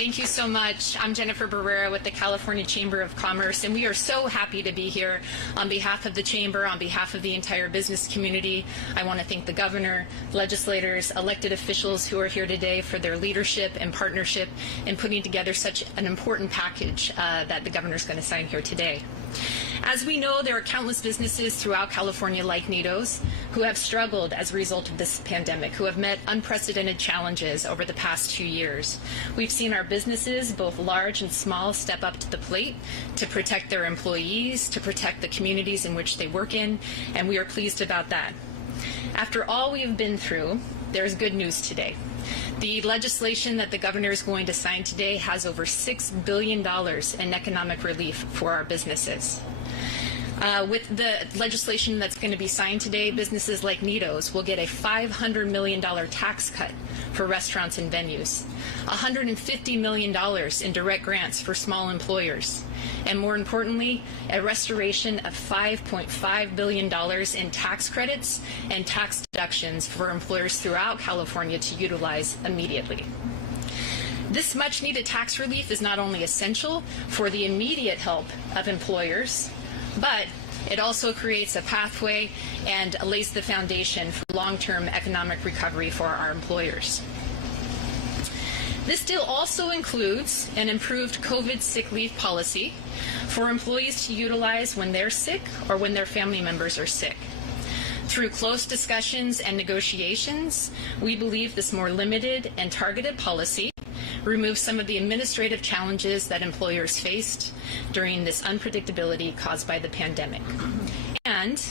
Thank you so much. I'm Jennifer Barrera with the California Chamber of Commerce, and we are so happy to be here on behalf of the Chamber, on behalf of the entire business community. I want to thank the governor, legislators, elected officials who are here today for their leadership and partnership in putting together such an important package that the governor is going to sign here today. As we know, there are countless businesses throughout California like Nito's who have struggled as a result of this pandemic, who have met unprecedented challenges over the past 2 years. We've seen our businesses, both large and small, step up to the plate to protect their employees, to protect the communities in which they work in, and we are pleased about that. After all we have been through, there is good news today. The legislation that the governor is going to sign today has over $6 billion in economic relief for our businesses. With the legislation that's going to be signed today, businesses like Nito's will get a $500 million tax cut for restaurants and venues, $150 million in direct grants for small employers, and more importantly, a restoration of $5.5 billion in tax credits and tax deductions for employers throughout California to utilize immediately. This much-needed tax relief is not only essential for the immediate help of employers, but it also creates a pathway and lays the foundation for long-term economic recovery for our employers. This deal also includes an improved COVID sick leave policy for employees to utilize when they're sick or when their family members are sick. Through close discussions and negotiations, we believe this more limited and targeted policy removes some of the administrative challenges that employers faced during this unpredictability caused by the pandemic. And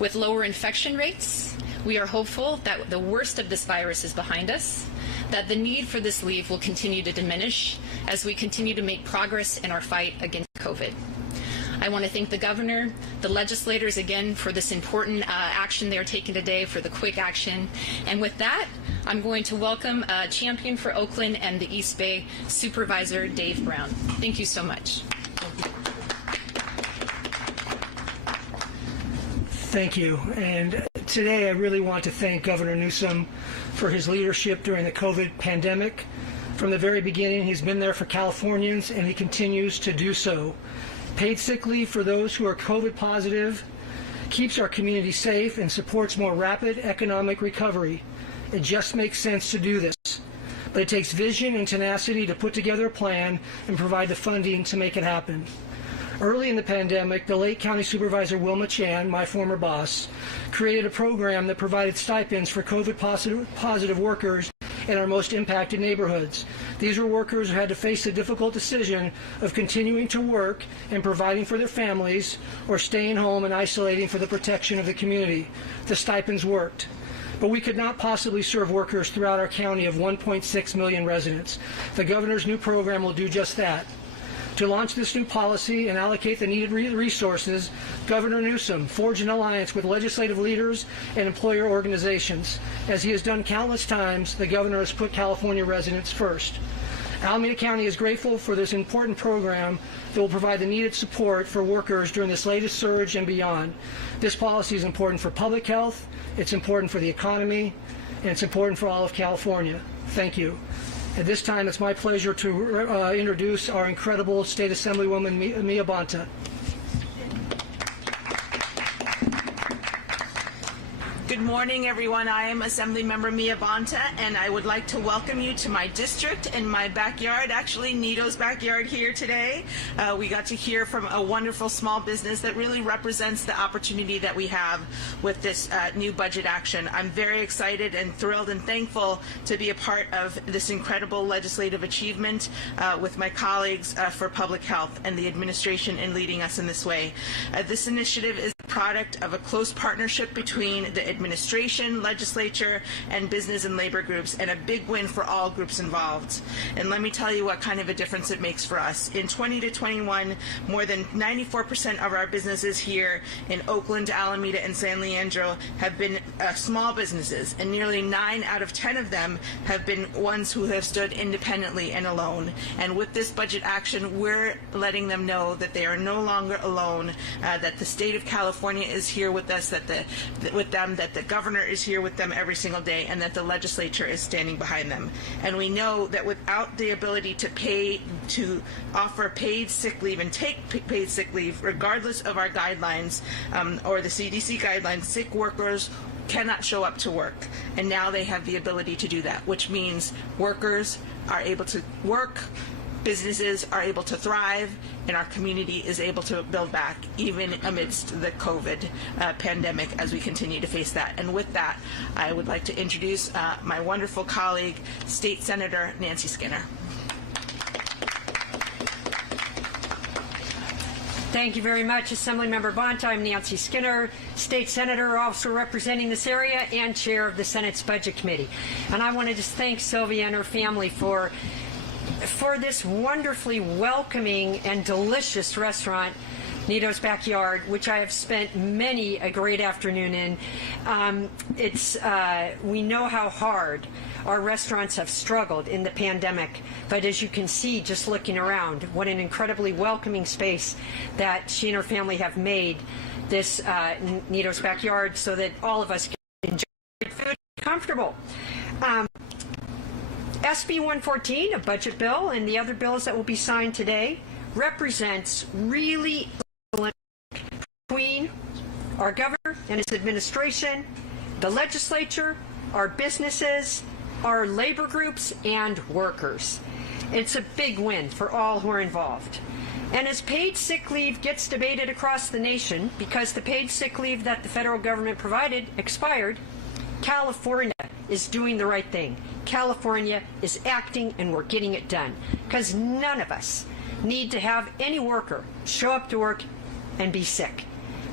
with lower infection rates, we are hopeful that the worst of this virus is behind us, that the need for this leave will continue to diminish as we continue to make progress in our fight against COVID. I want to thank the governor, the legislators again for this important action they're taking today, for the quick action. And with that, I'm going to welcome Champion for Oakland and the East Bay, Supervisor Dave Brown. Thank you so much. Thank you. And today I really want to thank Governor Newsom for his leadership during the COVID pandemic. From the very beginning, he's been there for Californians, and he continues to do so. Paid sick leave for those who are COVID positive keeps our community safe and supports more rapid economic recovery. It just makes sense to do this. But it takes vision and tenacity to put together a plan and provide the funding to make it happen. Early in the pandemic, the late County Supervisor Wilma Chan, my former boss, created a program that provided stipends for COVID positive workers in our most impacted neighborhoods. These were workers who had to face the difficult decision of continuing to work and providing for their families or staying home and isolating for the protection of the community. The stipends worked. But we could not possibly serve workers throughout our county of 1.6 million residents. The governor's new program will do just that. To launch this new policy and allocate the needed resources, Governor Newsom forged an alliance with legislative leaders and employer organizations. As he has done countless times, the governor has put California residents first. Alameda County is grateful for this important program that will provide the needed support for workers during this latest surge and beyond. This policy is important for public health, it's important for the economy, and it's important for all of California. Thank you. At this time, it's my pleasure to introduce our incredible State Assemblywoman, Mia Bonta. Good morning, everyone. I am Assemblymember Mia Bonta, and I would like to welcome you to my district and my backyard, actually Nito's backyard here today. We got to hear from a wonderful small business that really represents the opportunity that we have with this new budget action. I'm very excited and thrilled and thankful to be a part of this incredible legislative achievement with my colleagues for public health and the administration in leading us in this way. This initiative is the product of a close partnership between the administration, legislature, and business and labor groups, and a big win for all groups involved. And let me tell you what kind of a difference it makes for us. In 20 to 21, more than 94% of our businesses here in Oakland, Alameda, and San Leandro have been small businesses, and nearly 9 out of 10 of them have been ones who have stood independently and alone. And with this budget action, we're letting them know that they are no longer alone, that the state of California is here with us, that the governor is here with them every single day, and that the legislature is standing behind them. And we know that without the ability to offer paid sick leave and take paid sick leave, regardless of our guidelines or the CDC guidelines, sick workers cannot show up to work. And now they have the ability to do that, which means workers are able to work, businesses are able to thrive, and our community is able to build back even amidst the COVID pandemic as we continue to face that. And with that, I would like to introduce my wonderful colleague, State Senator Nancy Skinner. Thank you very much, Assemblymember Bonta. I'm Nancy Skinner, State Senator, also representing this area, and Chair of the Senate's Budget Committee. And I want to just thank Sylvia and her family for this wonderfully welcoming and delicious restaurant, Nito's Backyard, which I have spent many a great afternoon in. We know how hard our restaurants have struggled in the pandemic, but as you can see, just looking around, what an incredibly welcoming space that she and her family have made this Nito's Backyard so that all of us can enjoy food comfortable. SB 114, a budget bill, and the other bills that will be signed today represents really excellent between our governor and his administration, the legislature, our businesses, our labor groups, and workers. It's a big win for all who are involved. And as paid sick leave gets debated across the nation, because the paid sick leave that the federal government provided expired, California is doing the right thing. California is acting, and we're getting it done. Because none of us need to have any worker show up to work and be sick.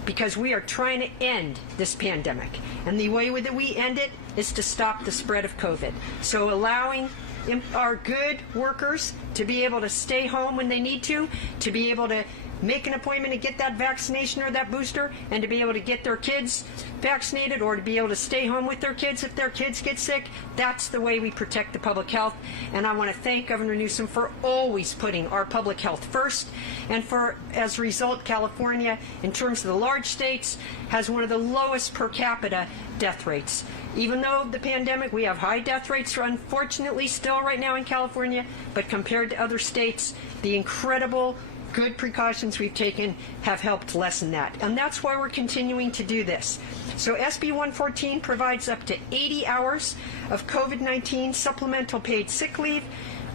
Because we are trying to end this pandemic. And the way that we end it is to stop the spread of COVID. So allowing our good workers to be able to stay home when they need to be able to make an appointment to get that vaccination or that booster, and to be able to get their kids vaccinated, or to be able to stay home with their kids if their kids get sick. That's the way we protect the public health. And I want to thank Governor Newsom for always putting our public health first. And for, as a result, California, in terms of the large states, has one of the lowest per capita death rates. Even though the pandemic, we have high death rates, unfortunately, still right now in California, but compared to other states, the incredible good precautions we've taken have helped lessen that. And that's why we're continuing to do this. So SB 114 provides up to 80 hours of COVID-19 supplemental paid sick leave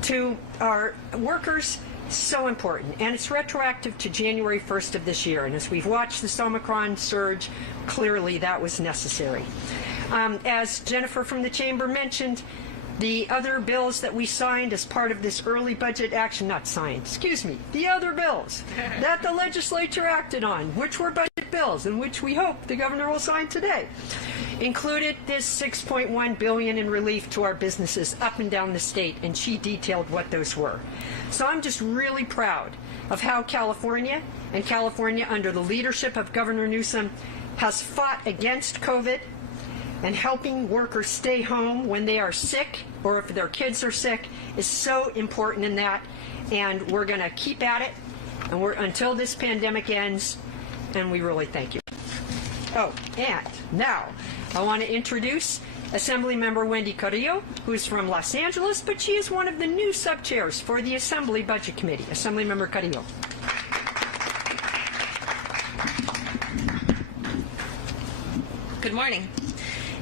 to our workers. So important. And it's retroactive to January 1st of this year. And as we've watched this Omicron surge, clearly that was necessary. As Jennifer from the Chamber mentioned, the other bills that we signed as part of this early budget action, not signed, excuse me, the other bills that the legislature acted on, which were budget bills and which we hope the governor will sign today, included this $6.1 billion in relief to our businesses up and down the state, and she detailed what those were. So I'm just really proud of how California, and California under the leadership of Governor Newsom, has fought against COVID and helping workers stay home when they are sick or if their kids are sick is so important in that. And we're going to keep at it until this pandemic ends, and we really thank you. Oh, and now I want to introduce Assemblymember Wendy Carrillo, who is from Los Angeles, but she is one of the new sub-chairs for the Assembly Budget Committee. Assemblymember Carrillo. Good morning.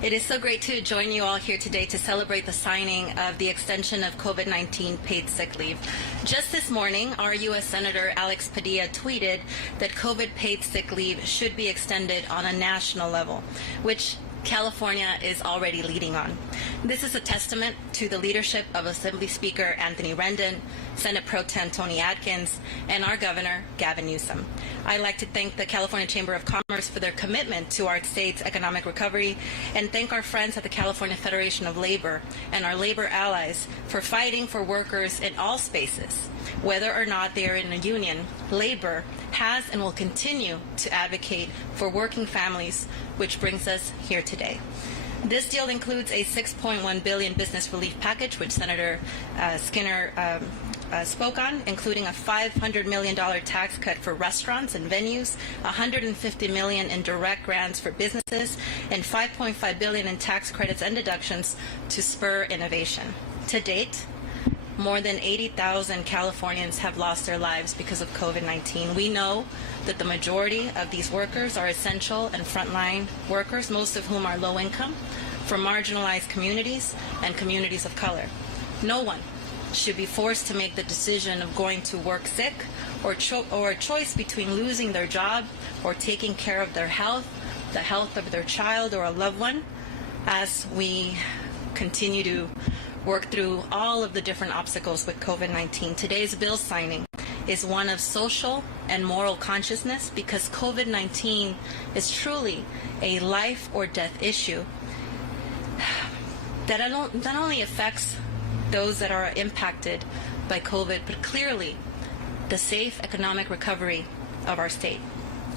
It is so great to join you all here today to celebrate the signing of the extension of COVID-19 paid sick leave. Just this morning, our U.S. Senator Alex Padilla tweeted that COVID paid sick leave should be extended on a national level, which California is already leading on. This is a testament to the leadership of Assembly Speaker Anthony Rendon, Senate Pro Tem Tony Atkins, and our Governor, Gavin Newsom. I'd like to thank the California Chamber of Commerce for their commitment to our state's economic recovery, and thank our friends at the California Federation of Labor and our labor allies for fighting for workers in all spaces. Whether or not they are in a union, labor has and will continue to advocate for working families, which brings us here today. This deal includes a $6.1 billion business relief package, which Senator Skinner spoke on, including a $500 million tax cut for restaurants and venues, $150 million in direct grants for businesses, and $5.5 billion in tax credits and deductions to spur innovation. To date, more than 80,000 Californians have lost their lives because of COVID-19. We know that the majority of these workers are essential and frontline workers, most of whom are low income, from marginalized communities and communities of color. No one should be forced to make the decision of going to work sick or a choice between losing their job or taking care of their health, the health of their child or a loved one, as we continue to work through all of the different obstacles with COVID-19. Today's bill signing is one of social and moral consciousness, because COVID-19 is truly a life or death issue that not only affects those that are impacted by COVID, but clearly the safe economic recovery of our state.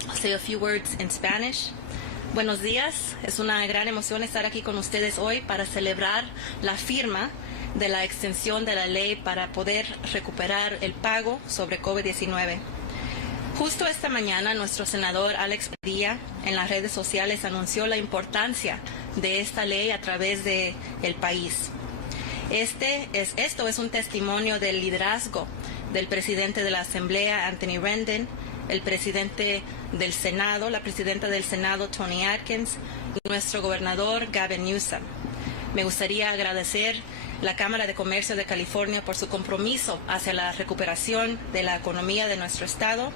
I'll say a few words in Spanish. Buenos días, es una gran emoción estar aquí con ustedes hoy para celebrar la firma de la extensión de la ley para poder recuperar el pago sobre COVID-19. Justo esta mañana, nuestro senador Alex Padilla en las redes sociales anunció la importancia de esta ley a través del país. Esto es un testimonio del liderazgo del presidente de la Asamblea, Anthony Rendon, el presidente del Senado, la presidenta del Senado, Toni Atkins, y nuestro gobernador, Gavin Newsom. Me gustaría agradecer la Cámara de Comercio de California por su compromiso hacia la recuperación de la economía de nuestro estado,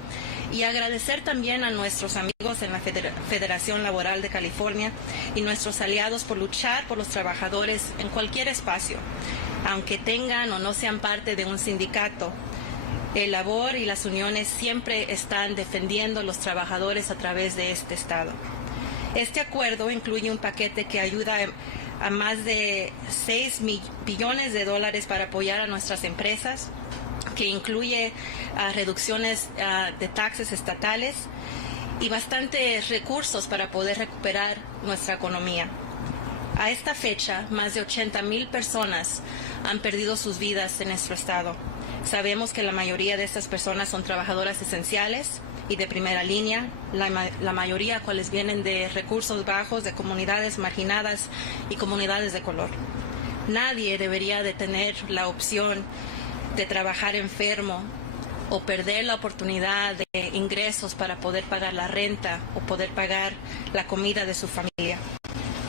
y agradecer también a nuestros amigos en la Federación Laboral de California y nuestros aliados por luchar por los trabajadores en cualquier espacio, aunque tengan o no sean parte de un sindicato. El labor y las uniones siempre están defendiendo a los trabajadores a través de este estado. Este acuerdo incluye un paquete que ayuda a más de $6 billones para apoyar a nuestras empresas, que incluye reducciones de taxes estatales y bastantes recursos para poder recuperar nuestra economía. A esta fecha, más de 80,000 personas han perdido sus vidas en nuestro estado. Sabemos que la mayoría de estas personas son trabajadoras esenciales y de primera línea, la mayoría cuales vienen de recursos bajos, de comunidades marginadas y comunidades de color. Nadie debería de tener la opción de trabajar enfermo o perder la oportunidad de ingresos para poder pagar la renta o poder pagar la comida de su familia.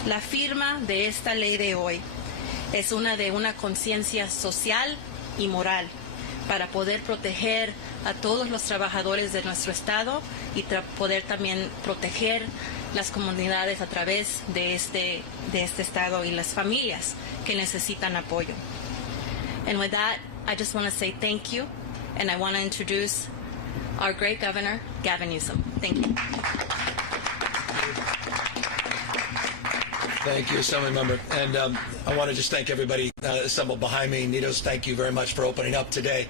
La firma de esta ley de hoy es de una conciencia social y moral para poder proteger a todos los trabajadores de nuestro estado y poder también proteger las comunidades a través de este estado y las familias que necesitan apoyo. And with that, I just want to say thank you, and I want to introduce our great governor, Gavin Newsom. Thank you. Thank you, Assemblymember. And I want to just thank everybody assembled behind me. Nitos, thank you very much for opening up today.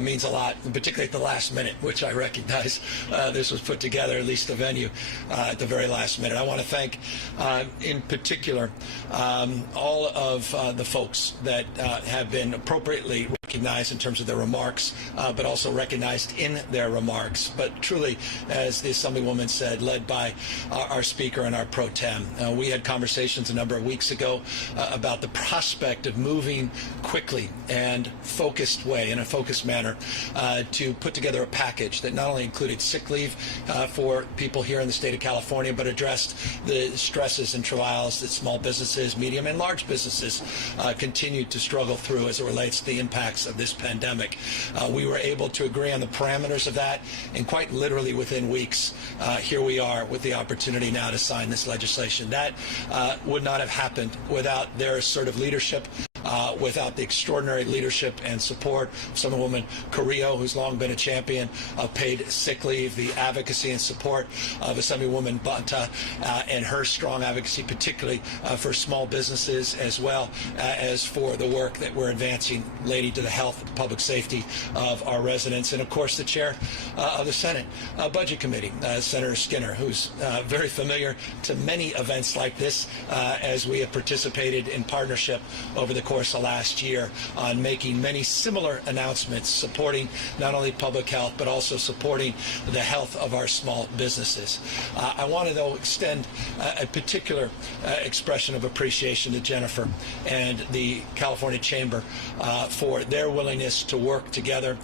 Means a lot, particularly at the last minute, which I recognize this was put together, at least the venue, at the very last minute. I want to thank, in particular, all of the folks that have been appropriately recognized in terms of their remarks, but also recognized in their remarks. But truly, as the Assemblywoman said, led by our Speaker and our Pro Tem. We had conversations a number of weeks ago about the prospect of moving quickly and focused way, in a focused manner, to put together a package that not only included sick leave for people here in the state of California, but addressed the stresses and trials that small businesses, medium and large businesses continue to struggle through as it relates to the impacts of this pandemic. We were able to agree on the parameters of that, and quite literally within weeks, here we are with the opportunity now to sign this legislation. That would not have happened without their assertive leadership without the extraordinary leadership and support of Assemblywoman Carrillo, who's long been a champion of paid sick leave, the advocacy and support of Assemblywoman Bonta and her strong advocacy, particularly for small businesses, as well as for the work that we're advancing relating to the health and public safety of our residents. And of course, the chair of the Senate Budget Committee, Senator Skinner, who's very familiar to many events like this, as we have participated in partnership over the course of last year on making many similar announcements supporting not only public health but also supporting the health of our small businesses. I want to, though, extend a particular expression of appreciation to Jennifer and the California Chamber for their willingness to work together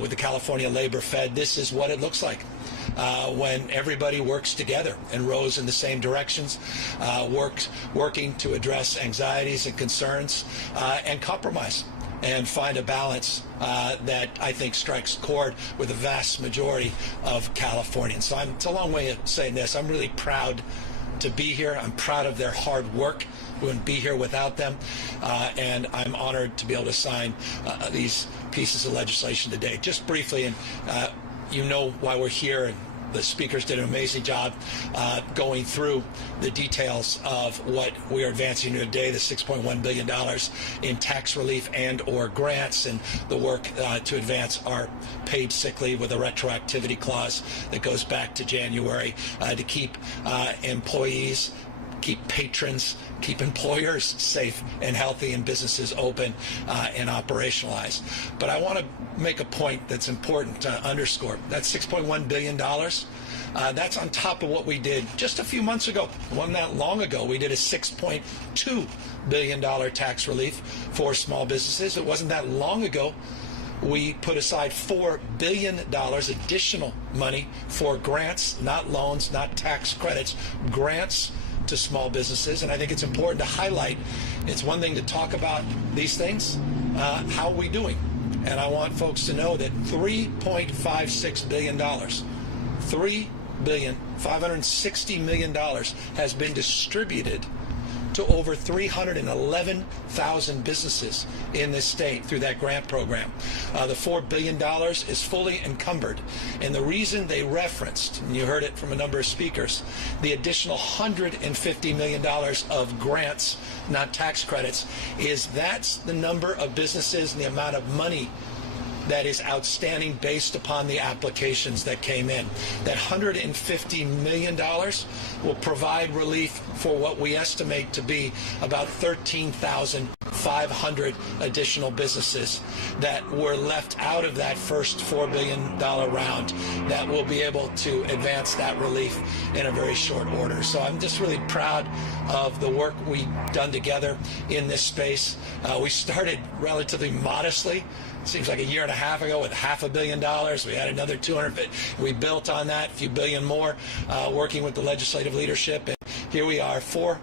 with the California Labor Fed. This is what it looks like when everybody works together and rows in the same directions, working to address anxieties and concerns and compromise and find a balance that I think strikes chord with the vast majority of Californians. So it's a long way of saying this. I'm really proud to be here. I'm proud of their hard work. We wouldn't be here without them. And I'm honored to be able to sign these pieces of legislation today. Just briefly, and you know why we're here, and the speakers did an amazing job going through the details of what we are advancing today, the $6.1 billion in tax relief and or grants, and the work to advance our paid sick leave with a retroactivity clause that goes back to January to keep employees, keep patrons, keep employers safe and healthy, and businesses open and operationalized. But I want to make a point that's important to underscore. That $6.1 billion, that's on top of what we did just a few months ago. It wasn't that long ago. We did a $6.2 billion tax relief for small businesses. It wasn't that long ago. We put aside $4 billion additional money for grants, not loans, not tax credits, grants to small businesses. And I think it's important to highlight, it's one thing to talk about these things, how are we doing? And I want folks to know that $3.56 billion, $3.560 billion has been distributed to over 311,000 businesses in this state through that grant program. The $4 billion is fully encumbered. And the reason they referenced, and you heard it from a number of speakers, the additional $150 million of grants, not tax credits, is that's the number of businesses and the amount of money that is outstanding based upon the applications that came in. That $150 million will provide relief for what we estimate to be about 13,500 additional businesses that were left out of that first $4 billion round that will be able to advance that relief in a very short order. So I'm just really proud of the work we've done together in this space. We started relatively modestly. Seems like a year and a half ago with $500 million. We had another 250. We built on that, a few billion more, working with the legislative leadership. And here we are, $4+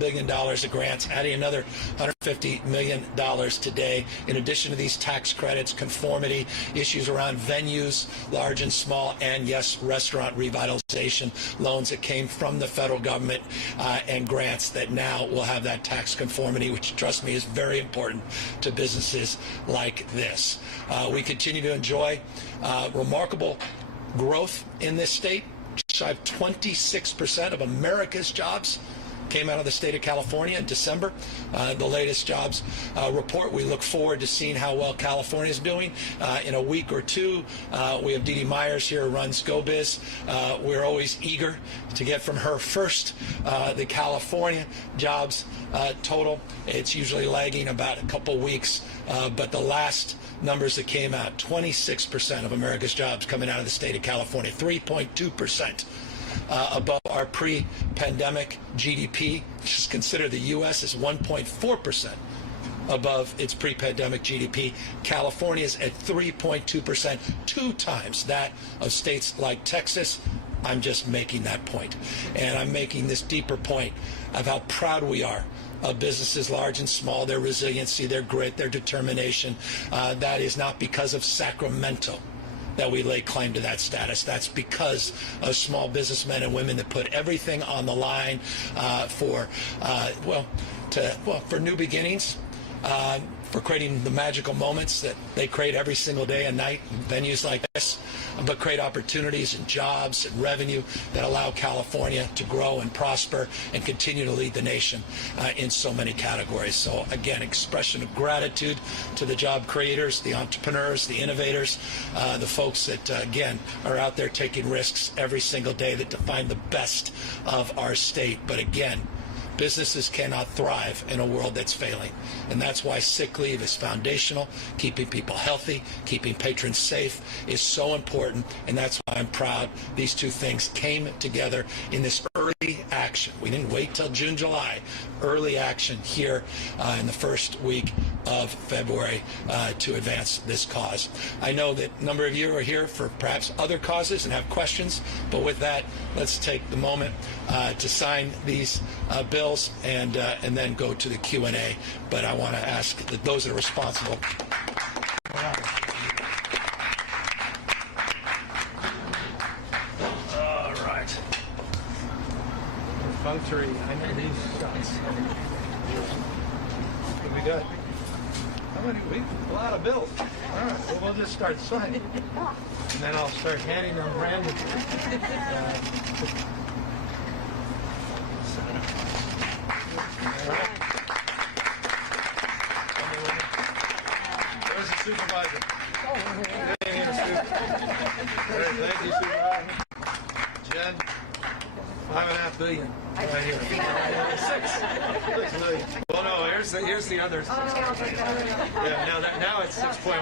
billion of grants, adding another $150 million today. In addition to these tax credits, conformity, issues around venues, large and small, and yes, restaurant revitalization loans that came from the federal government and grants that now will have that tax conformity, which, trust me, is very important to businesses like this. We continue to enjoy remarkable growth in this state. 26% of America's jobs came out of the state of California in December. The latest jobs report. We look forward to seeing how well California is doing. In a week or two, we have Dee Dee Myers here who runs GoBiz. We're always eager to get from her first the California jobs total. It's usually lagging about a couple weeks, but the last numbers that came out, 26% of America's jobs coming out of the state of California, 3.2%. Above our pre-pandemic GDP, which is considered the U.S. is 1.4% above its pre-pandemic GDP. California is at 3.2%, 2 times that of states like Texas. I'm just making that point. And I'm making this deeper point of how proud we are of businesses large and small, their resiliency, their grit, their determination. That is not because of Sacramento that we lay claim to that status. That's because of small businessmen and women that put everything on the line for new beginnings, for creating the magical moments that they create every single day and night in venues like this, but create opportunities and jobs and revenue that allow California to grow and prosper and continue to lead the nation in so many categories. So again, expression of gratitude to the job creators, the entrepreneurs, the innovators, the folks that again are out there taking risks every single day that define the best of our state. But again, businesses cannot thrive in a world that's failing. And that's why sick leave is foundational. Keeping people healthy, keeping patrons safe is so important. And that's why I'm proud these two things came together in this early action. We didn't wait till June, July. Early action here in the first week of February to advance this cause. I know that a number of you are here for perhaps other causes and have questions, but with that, let's take the moment to sign these bills and then go to the Q&A. But I want to ask that those that are responsible. All right. Perfunctory. I know these shots. What we got? How many? A lot of bills. All right. Well, we'll just start signing, and then I'll start handing them randomly. Where's the supervisor? Thank you, supervisor. Jen, $5.5 billion. Right here. $6 million. Well, no, here's the other. Yeah, now it's 6.1.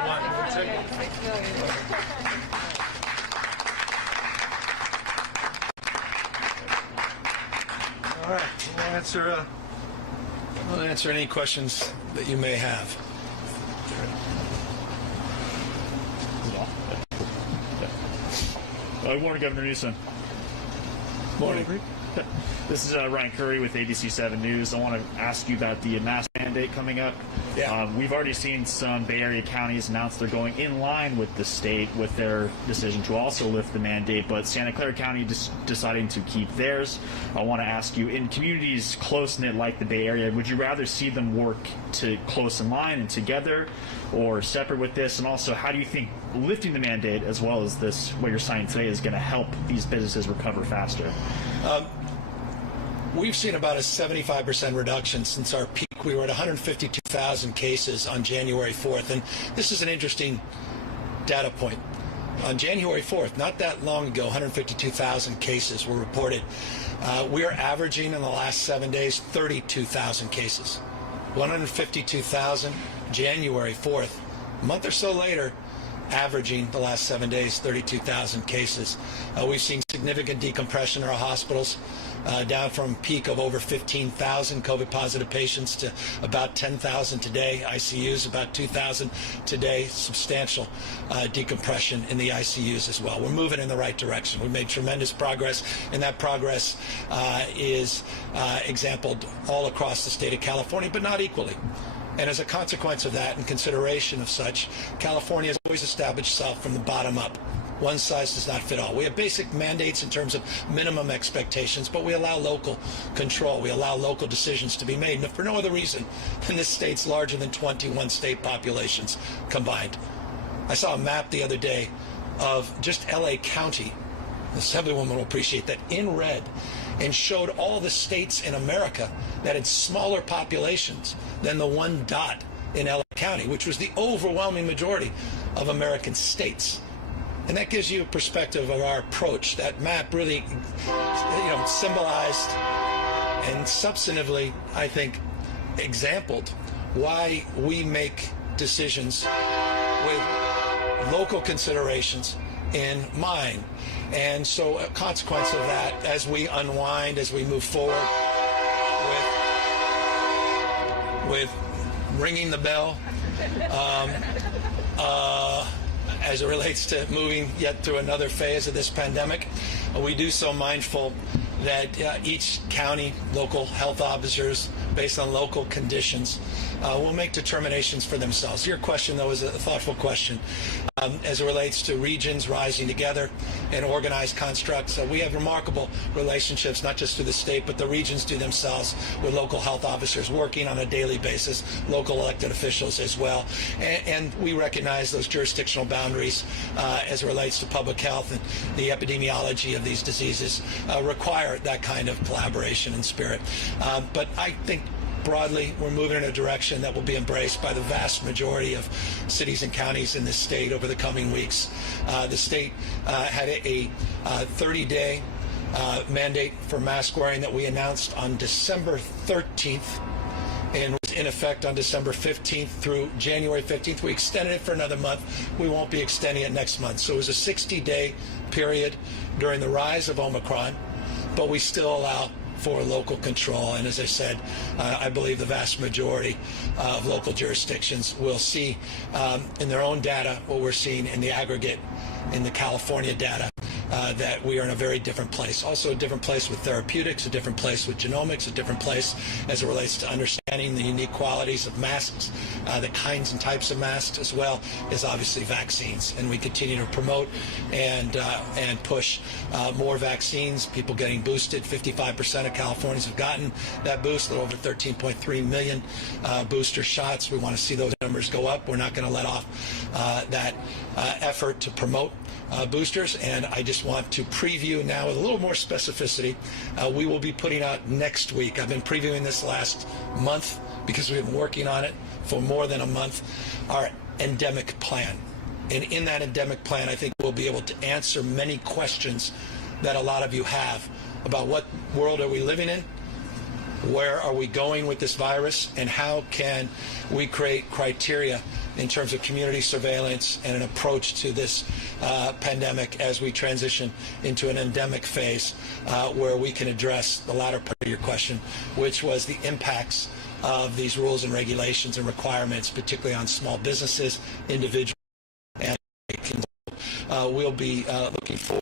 All right, we'll answer any questions that you may have. Good morning, Governor Newsom. Morning. This is Ryan Curry with ABC 7 News. I want to ask you about the mask mandate coming up. Yeah. We've already seen some Bay Area counties announce they're going in line with the state with their decision to also lift the mandate, but Santa Clara County deciding to keep theirs. I want to ask you, in communities close-knit like the Bay Area, would you rather see them work to close in line and together or separate with this? And also, how do you think lifting the mandate as well as this, what you're signing today, is going to help these businesses recover faster? We've seen about a 75% reduction since our peak. We were at 152,000 cases on January 4th, and this is an interesting data point. On January 4th, not that long ago, 152,000 cases were reported. We are averaging in the last 7 days 32,000 cases. 152,000 January 4th. A month or so later, averaging the last 7 days 32,000 cases. We've seen significant decompression in our hospitals, down from a peak of over 15,000 COVID-positive patients to about 10,000 today. ICUs about 2,000 today. Substantial decompression in the ICUs as well. We're moving in the right direction. We've made tremendous progress, and that progress is exampled all across the state of California, but not equally. And as a consequence of that, in consideration of such, California has always established itself from the bottom up. One size does not fit all. We have basic mandates in terms of minimum expectations, but we allow local control. We allow local decisions to be made, and for no other reason than this state's larger than 21 state populations combined. I saw a map the other day of just LA County. The Assemblywoman will appreciate that, in red, and showed all the states in America that had smaller populations than the one dot in LA County, which was the overwhelming majority of American states. And that gives you a perspective of our approach. That map really, symbolized and substantively, I think, exampled why we make decisions with local considerations in mind. And so a consequence of that, as we unwind, as we move forward with ringing the bell, as it relates to moving yet through another phase of this pandemic, we do so mindful that each county, local health officers, based on local conditions, will make determinations for themselves. Your question, though, is a thoughtful question. As it relates to regions rising together and organized constructs, we have remarkable relationships, not just through the state, but the regions do themselves with local health officers working on a daily basis, local elected officials as well. And we recognize those jurisdictional boundaries as it relates to public health and the epidemiology of these diseases require that kind of collaboration and spirit. But I think broadly, we're moving in a direction that will be embraced by the vast majority of cities and counties in this state over the coming weeks. The state had a 30-day mandate for mask wearing that we announced on December 13th and was in effect on December 15th through January 15th. We extended it for another month. We won't be extending it next month. So it was a 60-day period during the rise of Omicron, but we still allow for local control. And as I said, I believe the vast majority of local jurisdictions will see in their own data what we're seeing in the aggregate in the California data, that we are in a very different place. Also a different place with therapeutics, a different place with genomics, a different place as it relates to understanding the unique qualities of masks, the kinds and types of masks, as well as obviously vaccines. And we continue to promote and push more vaccines, people getting boosted. 55% of Californians have gotten that boost, a little over 13.3 million booster shots. We want to see those numbers go up. We're not going to let off that effort to promote boosters, and I just want to preview now with a little more specificity. We will be putting out next week. I've been previewing this last month because we've been working on it for more than a month, our endemic plan. And in that endemic plan, I think we'll be able to answer many questions that a lot of you have about what world are we living in, where are we going with this virus, and how can we create criteria in terms of community surveillance and an approach to this pandemic as we transition into an endemic phase where we can address the latter part of your question, which was the impacts of these rules and regulations and requirements, particularly on small businesses, individuals, and we'll be looking forward